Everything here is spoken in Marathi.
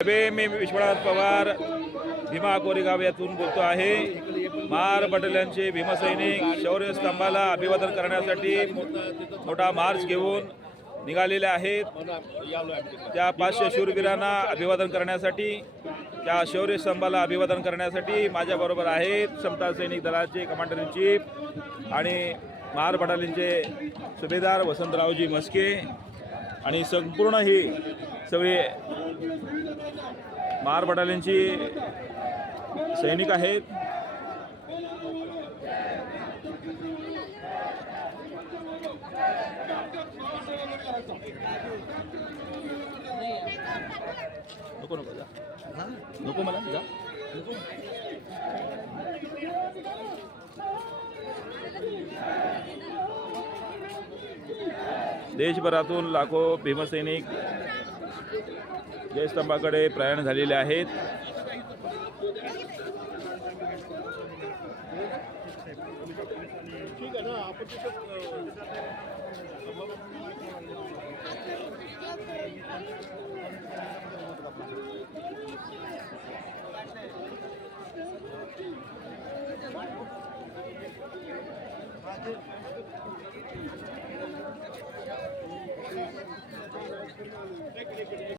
मी विश्वनाथ पवार भीमा कोरेगाव यातून बोलतो आहे। महार बटालियनचे भीमसैनिक शौर्य स्तंभाला अभिवादन करण्यासाठी मोठा मार्च घेऊन निघालेले आहेत। त्या 500 शूरवीरांना अभिवादन करण्यासाठी, त्या शौर्य स्तंभाला अभिवादन करण्यासाठी माझ्याबरोबर आहेत समता सैनिक दलाचे कमांडर इन चीफ आणि महार बटालियनचे सुभेदार वसंतरावजी मस्के आणि संपूर्ण ही सगळे महार बटालियनची सैनिक आहेत। नको नको जा, नको मला जा। देशभरातून लाखो भीमसैनिक जयस्तंभाकडे प्रयाण झालेले आहेत। ठीक आहे ना, आपण